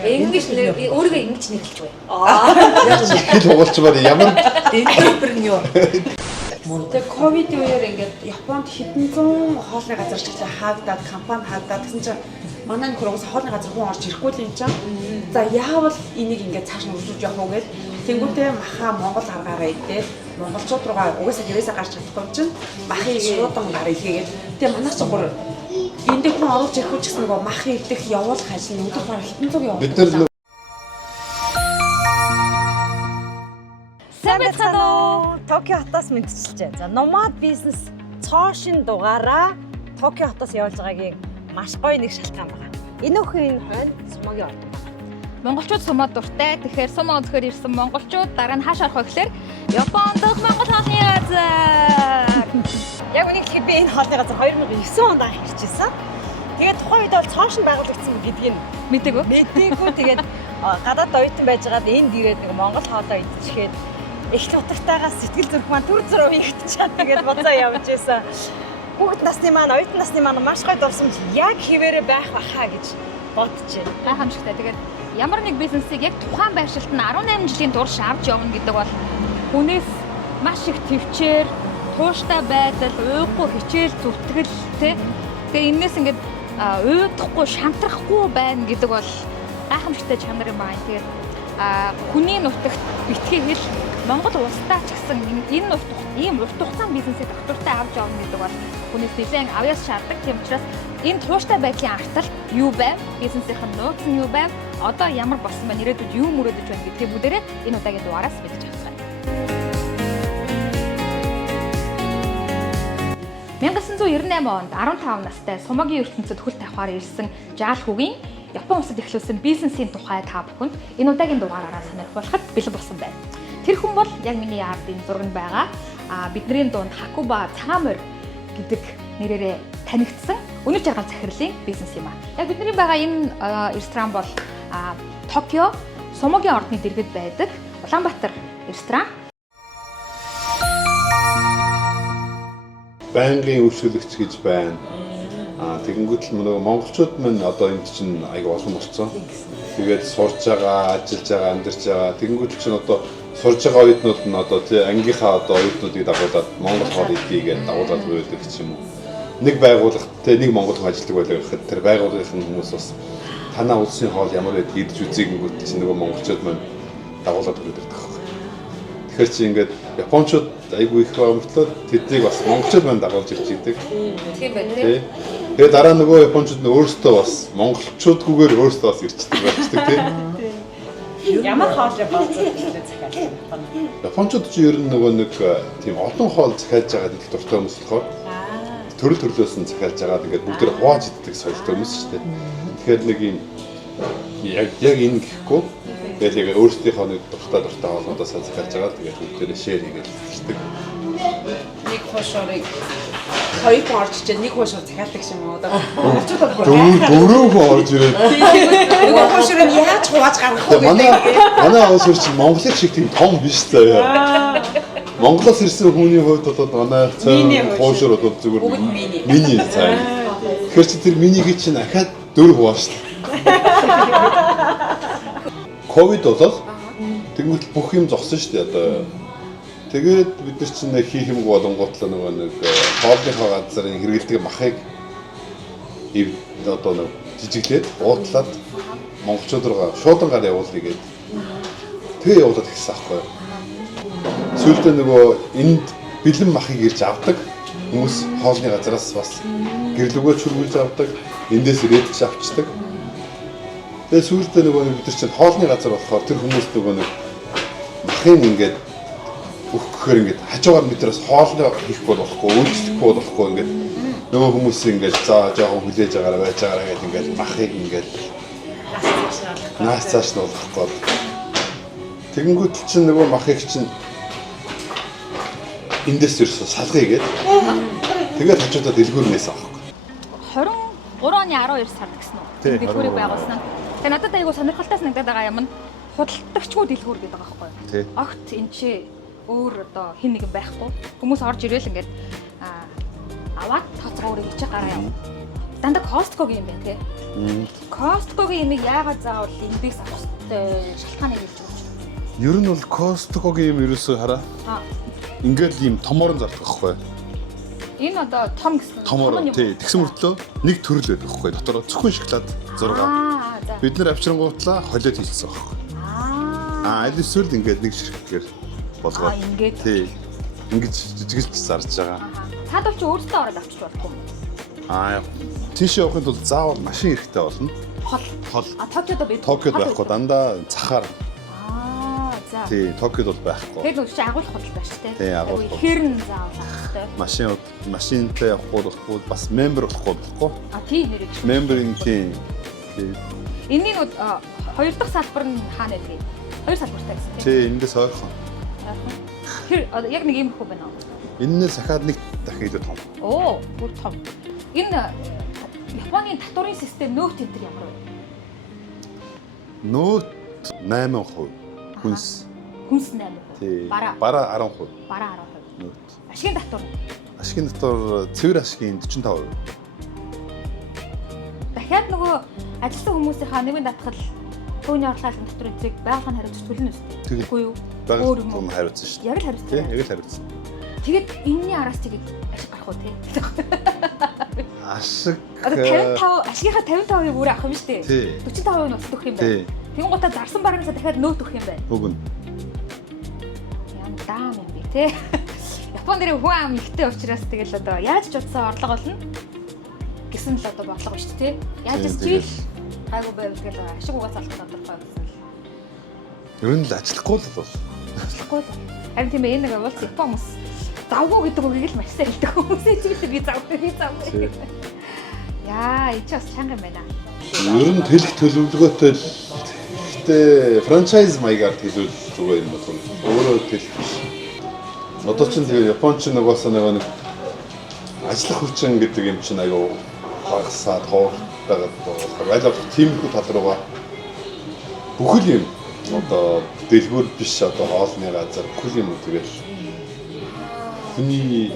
Ингэж өөрийгөө ингэж нэрлэж бай. Хэл хугалчмаар ямар Энтерпрен юу? Тэгээ ковид үеэр ингээд Японд хэдэн зуун хоолны газар чиглэл хаагдаад, компани хаагдаад гэсэн чинь манай нөхөрөөс хоолны газар хүн орж ирэхгүй л юм чинь. За яавал энийг ингээд цааш нь үржүүлж явах уу гэд тэнгуүтээ маха Монгол аргаараа идээд монголчууд руугаа угаасаа гэрээсээ гарч чадахгүй юм чинь махыг шуудан гараа ихэгээд тэгээ манайх ч гур энд дэх хүн оруулж ирэхгүй ч гэсэн нөгөө мах идэх явуулах ажил нь өдөр бараг хэдэн зуун явуулдаг. бид нар Токио хотоос мэдчилжээ. За Nomad Business цоошин дугаараа Токио хотоос явж байгаагийн маш гоё нэг шалтгаан байна. Энэ өхөн хойно Сумагийн орд байна. Монголчууд сумаа дуртай. Тэгэхээр сумаа өнцгөр ирсэн монголчууд дараа нь хааш орох вэ гэхээр Японд дох Монгол хоолны газар. Яг үнийг хэлэхэд би энэ хоолны газар 2009 онд анх ирчихсэн. Тэгээд тухайн үед бол цоошин байгуулагдсан гэдгийг Мэдээгүй. мэдээгүй. Тэгээд гадаад оюутан байжгаад энд ирээд нэг монгол хоолоо идчихээд их нутагтайгаас сэтгэл зүрх маань түр зураг ихтчаад тэгээд буцаа явж исэн. Хүүхэд насны маань, оюутан насны маань маш гоё дурсамж яг хിവэрэ байх баха гэж бодчихэ. Гайхамшигтай. Тэгээд ямар нэг бизнесийг яг тухайн байршилт нь 18 жилийн турш авч явна гэдэг бол хүнээс маш их төвчээр, тууштай байдал, ууйхгүй хичээл зүтгэл тэ. Тэгээ энэс ингээд ууйдахгүй, шантрахгүй байна гэдэг бол гайхамшигтай чанар юм байна. Тэгээд хүний нутагт битгий хэл Монгол улстай ч гэсэн энэ ийм урт хугацааны бизнесийг доктортой авч явна гэдэг бол хүнээс нэлээд авьяас шаарддаг. Тийм учраас энэ тууштай байдлын артал юу байв? Бизнесийнх нь нууц нь юу байв? Одоо ямар болсон байна? Ирээдүйд юу мөрөөдөж байна гэдгийг бүгдээрээ энэ удаагийн дугаараас мэдэж авах юм. 1998 онд 15 настай Сумагийн ертөнцид хөл тавихаар ирсэн Жаал хүүгийн Япон улсад эхлүүлсэн бизнесийн тухай та бүхэнд энэ удаагийн дугаараараа сонирхуулахад бэлэн болсон байна. Тэр хүн бол яг миний ардын зураг байгаа. Бидний дунд Хакуба цагаан морь гэдэг нэрээрээ танигдсан өнөр жаргал захирлын бизнес юм аа. Яг бидний байгаа энэ ресторан бол Токио Сумагийн ордны дэргэд байдаг Улаанбаатар ресторан. байнгын өршөөлөгч гэж байна. Тэгэнгүүт л нөгөө монголчууд маань одоо энд чинь аяга олон болсон. Тэгээд сурж байгаа, ажиллаж байгаа, амьдарч байгаа. Тэгэнгүүт чинь одоо сурж байгаа оюутнууд нь одоо тий ангийнхаа одоо оюутнуудыг дагуулад монгол хоол идэх дагуулад байдаг ч юм уу. Нэг байгууллагт тий нэг монгол хүн ажилладаг байлаа гэхэд тэр байгууллагын хүмүүс бас танаа улсын хоол ямар байдгийг идэж үзээгэнгүүт чинь нөгөө монголчууд маань дагуулад өгдөг байхгүй. Тэгэхээр чи ингээд японочууд айгүй их өмтлөө тэднийг бас монголчууд маань дагуулж ирж идэг. Тийм байна тий. Тэгээ дараа нөгөө японочууд нь өөрсдөө бас монголчуудгүйгээр өөрсдөө бас ирчдэг болчихдаг тий. Ямар хоол болцоод хэлээ захиалсан байна. Японочууд ч ер нь нөгөө нэг тийм олон хоол захиалж байгаа гэдэг дуртай хүмүүс болохоор төрөл төрлөөс нь захиалж байгаа. Тэгээд бүгд хувааж иддэг соёлтой хүмүүс шүү дээ. Тэгэхээр нэг юм яг энэ гэхгүй тэгээд яг өөрсдийнхөө нэг дуртай хоолнуудаа захиалж байгаа. Тэгээд бүгдээрээ шеэр хийгээд ирдэг. Нэг хошорыг хоёр хүн орж ичээд нэг хошор захиалдаг юм уу? Одоо монголчууд бол дөрөв хүн орж ирээд нөгөө хошорыг яаж хувааж гаргах вэ? манай хошор чинь монголын шиг тийм том биш заяа. Монголоос ирсэн хүний хувьд бол манай хошор бол зүгээр мини цай. Тэгэхээр чи тэр минийг чинь ахаад 4 хувааш. Ковид болол тэгвэл бүх юм зогсон шүү дээ одоо. Тэгээд бид нар чинь хийх юмгүй болонготлоо нөгөө нэг хоолныхоо газрын хэрэгэлдэг махыг одоо нэг жижиглээд уудлаад монголчууд руугаа шуудангаар явуулъя гэдэг. Тэгээ явуулаад ихсэн аахгүй. Сүүлдээ нөгөө энд бэлэн махыг ирж авдаг хүмүүс хоолны газраас бас гэрлүгөө чүргүүлж авдаг. Эндээс ирээдч авчдаг. Тэгээ сүүлдээ нөгөө бид нар чинь хоолны газар болохоор тэр хүмүүс нөгөө нэг махын ингээд өгөхээр ингээд хажуугаар метроос хоолны хийх болохгүй, үйлчлэхгүй болохгүй ингээд нөгөө хүмүүс ингээд за жоохон хүлээж агаараа байж агаараа гэдэг ингээд махыг ингээд наас цааш нь болохгүй. Тэгэнгүүт чинь нөгөө махыг чинь эндээс ерөөсө салгая гээд тэгээд хажуудаа дэлгүүр нээсэн аахгүй. 23 оны 12 сард гэсэн үү? Дэлгүүрийг байгуулсан. Тэгээ надад айгүй сонирхолтой санагдаад байгаа юм нь худалдагчгүй дэлгүүр гэдэг байгаа байхгүй юу? Огт энэ чи өөр одоо хин нэгэн байхгүй. Хүмүүс орж ирээл ингээд аваад тооцоо өөрөө хийчих гараа яв. дандаа Costco-гийн юм байна тий. Costco-гийн юмыг яагаад заавал эндээс авах хэрэгтэй шалтгааныг хэлж өгч. Ер нь бол Costco-гийн юм ерөөсөө хараа. Ингээд ийм томоор нь зардаг байхгүй. Энэ одоо том гэсэн. Томоор тий. Тэгсэн мөртлөө нэг төрөл байдаг байхгүй. Дотор зөвхөн шоколад 6. За. Бид нэр авчирангуутлаа холиод хийсэн байхгүй. Аль эсвэл ингээд нэг ширхгээр болгоо. Ингээд. Тий. Ингэж жижигэлж зарж байгаа. Цаад бол чи өөртөө ороод авчиж болохгүй юм. Тийш явахын тулд заавал машин хэрэгтэй болно. Хол. Токиод бид. Токиод байхгүй дандаа цахаар. За. Тий, Токиод бол байхгүй. Тэр нөгөө чи агуулах бодлоо шүү дээ. Тий, агуулах. Ихээр нь заавал авах хэрэгтэй. Машинтай явахгүй болохгүй бас мембер болохгүй. Тий нэрийг. Мемберийн тий. Энийн хоёр дахь салбар нь хаана байдаг юм? Хоёр салбартай гэсэн тийм. Тий, эндээс ойрхон. Тэр яг нэг юм хөө байна уу? Энээс дахиад нэг дахин илүү том. Оо, бүр том. Энэ Японы татварын систем нөөт энэ төр ямар вэ? Нөөт 8%. Хүнс 8%. Бараа 10%. Бараа 10%. Нөөт. Ашигын татвар. Ашигын татвар цэвэр ашигын 45%. Дахиад нөгөө ажилласан хүмүүсийнхаа нэмийн татгал төвний орлогын татврын зэрэг байгаль нь хариуцж төлнө үстэй. Үгүй юу? Байгаль нь хариуцсан шүү дээ. Яг л хариуцсан. Тийм, яг л хариуцсан. Тэгээд энэний араас тэгээд ашиг гарах уу те? Ашиг ашигынхаа 55%-ийг өөрөө авах юм шүү дээ. 45% нь устдах юм байна. Тэгэн гутаа зарсан бараанасаа дахиад нөөт өгөх юм байна. Үгүй. Ян даам юм би те. Японд нэр хүн ам ихтэй учраас тэгэл одоо яаж ч утсаа орлого болно гэсэн л одоо бодлого шүү дээ те. Яаж ч жил айгу байвал тэгэл ашиг угаас алах тодорхой гэсэн л. Ер нь л ажиллахгүй л бол. Ажиллахгүй л. Харин тийм ээ энэ нэг бол Япон хүмүүс завгүй гэдэг үгийг л маш сайн хэлдэг хүмүүсээ ч би завгүй. Яа, энэ ч бас чанга юм байна. Ер нь хэлэх төлөвлөгөөтэй л гэхдээ франчайз маягаар хэлвэл зүгээр юм бол өөрөө хэлэх биш. Одоо ч тэгээ Японч нөгөөсөө нэг ажиллах хүчин гэдэг юм чинь аюу багасаа тоогтойгоо байлаа тиймэрхүү тал руугаа бүхэл юм одоо дэлгүүр биш одоо хоолны газар бүхэл юм тэгэл хүний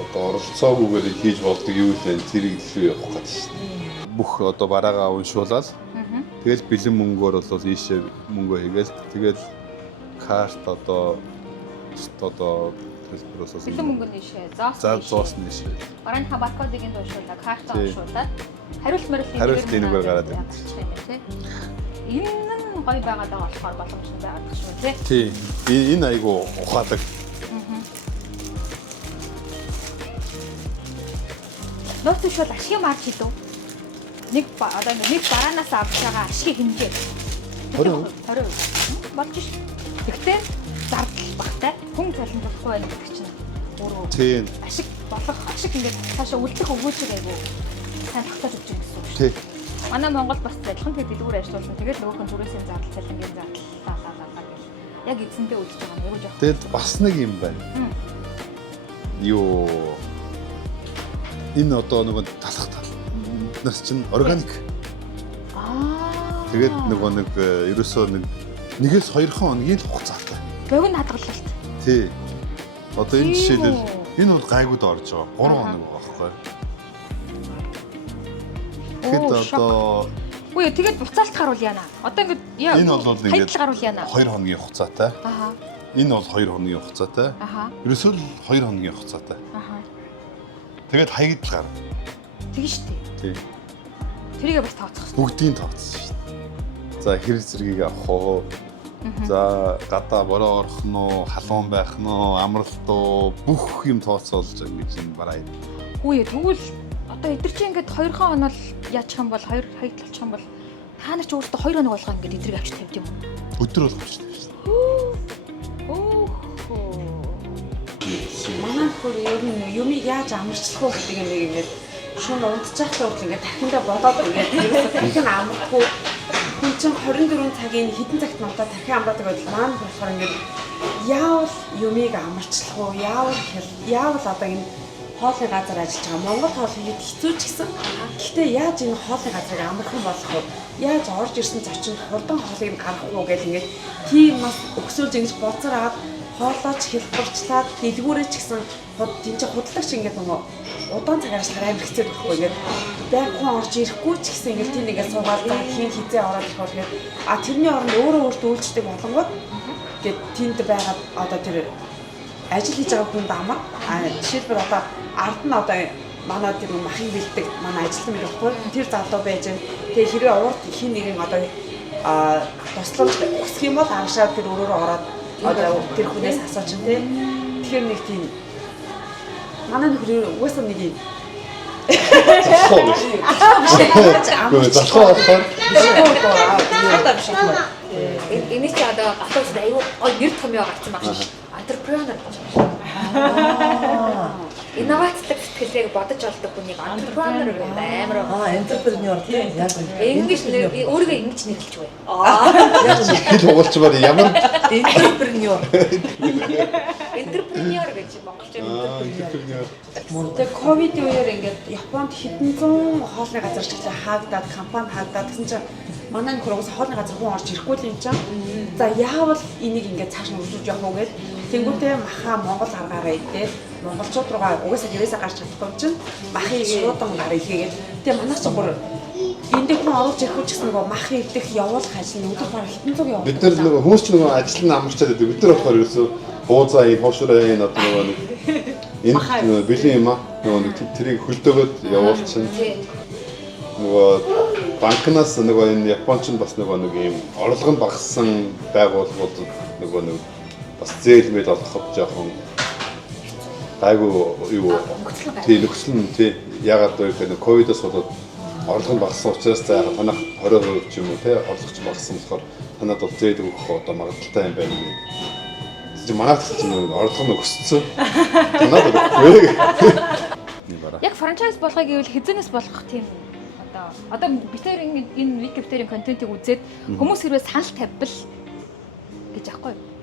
одоо оролцоогүйгээр хийж болдог юу вэ тэрийг илүү явах гэдэг шүү дээ. Бүх одоо бараагаа уншуулаад тэгэл бэлэн мөнгөөр бол ийшээ мөнгөө хийгээл тэгэл карт одоо хэлбэрөөс бэлэн мөнгө нэшээ зоосны шээ. Барааны баркодыг энд уншуулаад картаа уншуулаад хариулт мөрөлтийн нүгээр гараад байна. Энэ нь гоё байгаад байгаа болохоор боломжтой байгаад гэж шүү тий. Тий. Энэ айгу ухаадаг. Нөөц шууд ашиг марж хийдв. Нэг одоо нэг бараанаас авч байгаа ашигын хэмжээ 20% болж ш. Тэгтээ зардал багтай хүн цалин болохгүй байх гэдэг чинь өөрөө тийм ашиг болох ашиг ингээд цаашаа үлдэх өгөөжийг айгу сайн тогтоож өгч байгаа гэсэн үг шүү. Тий. Манай Монгол бас адилхан тэг дэлгүүр ажиллуулсан. Тэгээд нөгөө хүн түрээсийн зардал цалингийн зардал гэх яг эзэндээ үлдэж байгаа нь айгу жоох. Тэгэд бас нэг юм байна. Юу энэ одоо нөгөө талах нас чинь органик. Тэгээд нөгөө нэг ерөөсөө нэгээс 2 хоногийн хугацаатай. Богино хадгалалт. Тий. Одоо энэ жишээлбэл энэ бол гайгууд орж байгаа. 3 хоног байхгүй. Тэгэд одоо үгүй тэгээд буцаалт гаруул яана. Одоо ингээд энэ бол ингээд гаруул яана. 2 хоногийн хугацаатай. Энэ бол 2 хоногийн хугацаатай. Ерөөсөө л 2 хоногийн хугацаатай. Тэгээд хаягдл гар. Тэг шүү дээ. Тий. Тэрийгээ бас тооцох хэрэгтэй. Бүгдийг тооцсон шүү дээ. За хэрэг зэргийг авах уу? За гадаа бороо орох нь уу, халуун байх нь уу, амралт уу, бүх юм тооцоолж ингэж энэ бараа. Үгүй тэгвэл одоо эдгэр чи ингээд 2 хоног яачих юм бол 2 хаягдл болчих юм бол та нар ч өөртөө 2 хоног болгоо ингээд эдрийг авч тавьд юм уу? Өдөр болгож тавьж шүү дээ. Манай хөр ер нь юмыг яаж амарчлах вэ гэдэг юм ингээд шууд унтчих тул ингээд дахиндаа болоод ингээд дахин амрахгүй хүн чинь 24 цагийн хэдэн цагт надад дахин амраадаг байдал маань болохоор ингээд яавал юмыг амарчлах уу яавал одоо энэ хоолны газар ажиллаж байгаа Монгол хоол хийхэд хэцүү ч гэсэн гэхдээ яаж энэ хоолны газрыг амархан болгох вэ яаж орж ирсэн зочинд хурдан хоолыг гаргах уу гэл ингээд тийм бас өксөлж ингэж боцоор аваад хоолойч хэлбэрчлаад дэлгүүрээ ч гэсэн тэнцээ худалдагч ингээд нөгөө удаан цагаар ажиллахаар амар хэцүү байхгүй ингээд байг хүн орж ирэхгүй ч гэсэн ингээд тийм нэгээ суугаад хийн хизээ ороод ирэхгүй ингээд тэрний оронд өөрөө өөртөө үйлчлдэг болонгод ингээд тэнд байгаад одоо тэр ажил хийж байгаа хүнд амар жишээлбэл одоо ард нь одоо манай тэр махыг бэлддэг манай ажилтан мэл баггүй тэр залуу байж тэгээ хэрвээ урд хин нэгэн одоо тусламж өгөх юм бол арашаад тэр өөрөөрөө ороод одоо тэр хүнээс асууч юм тий. Тэгэхээр нэг тийм манай нөхөр угаасаа нэг юм энэ ч одоо гатуус аюу нэр томьёо гарсан баг шүү. Entrepreneur болж байна. Инновацтай сэтгэлийг бодож олдог хүнийг entrepreneur гэдэг амар. Entrepreneur тийм яг Ингэж өөрийгөө ингэж нэрлэж бай. Хэл хугалчмаар ямар entrepreneur. Entrepreneur гэж монголчууд entrepreneur. Тэгээ ковид үеэр ингээд Японд хэдэн зуун хоолны газар чиглэл хаагдаад компани хаагдаад гэсэн чинь манай нөхөр угсаа хоолны газар хүн орж ирэхгүй юм чинь. За яавал энийг ингээд цааш нь өргөжүүлж явах уу гэд тэнгуүтээ маха Монгол аргаараа идээд монголчууд руугаа угаасаа гэрээсээ гарч чадахгүй чинь махыг шуудан гар ихэгээд тэгээ манайх ч бүр энд хүн оруулж ирэхгүй ч гэсэн нөгөө мах идэх явуулах ажил нь өдөр бараг хэдэн зуун явуулдаг. Бид нар нөгөө хүмүүс ч нөгөө ажил нь амарчаад байдаг. Бид нар болохоор ерөөсөө буузаа ийм хоошроо энэ одоо нөгөө нэг энэ бэлэн юм аа нөгөө нэг тэрийг хөлдөөгөөд явуулчихна. Нөгөө банкнаас нөгөө энэ Японч нь бас нөгөө нэг ийм орлого нь багассан байгууллагууд нөгөө нэг бас зээлмэл олоход жоохон гайгүй юу тий нөхцөл нь тий ягаад гэвэл ковидос болоод орлого нь багассан учраас за яг танах 20% ч юм уу тий орлогоч багассан болохоор танад бол зээл өгөх одоо магадaltaй юм байна гэх. Тэгвэл манайх ч орлого нь өссөн. Танад өгөхгүй. Яг франчайз болгоё гэвэл хизэнээс болгох тийм одоо битээр энэ Википедийн контентыг үзээд хүмүүс хэрвээ санал тавьбал гэж аахгүй юу?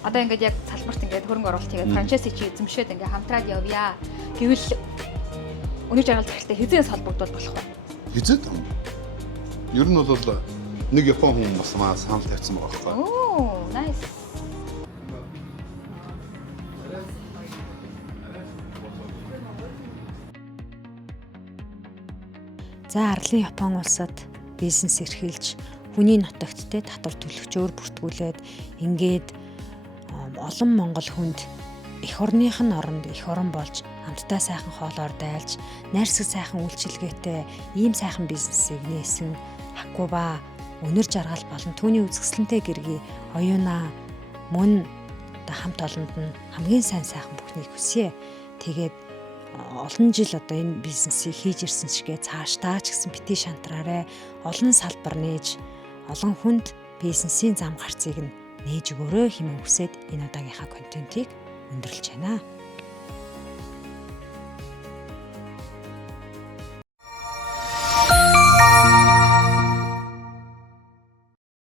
Одоо ингээд яг салбарт ингээд хөрөнгө оруулалт хийгээд франчайзыг чи эзэмшээд ингээд хамтраад явъя гэвэл өнөө жаргал захиралтай хизээс холбогдвол болох уу? Хизээд юм. Ер нь бол нэг Япон хүн бас маа санал тавьсан байгаа байхгүй. Оо, nice. За арлын Япон улсад бизнес эрхэлж хүний нутагттай татвар төлөгчөөр бүртгүүлээд ингээд олон монгол хүнд эх орных нь оронд эх орон болж хамтдаа сайхан хоолоор дайлж найрсаг сайхан үйлчилгээтэй ийм сайхан бизнесийг нээсэн Акуба өнөр жаргал болон түүний үзэсгэлэнтэй гэргий оюуна мөн хамт олонд нь хамгийн сайн сайхан бүхнийг хүсье. Тэгээд олон жил одоо энэ бизнесийг хийж ирсэн чигээ цаашдаа ч гэсэн бити шантраарэ олон салбар нээж олон хүнд бизнесийн зам гарцыг нь нээж өгөөрэй хэмээн хүсээд энэ удаагийнхаа контентийг өндөрлж байна.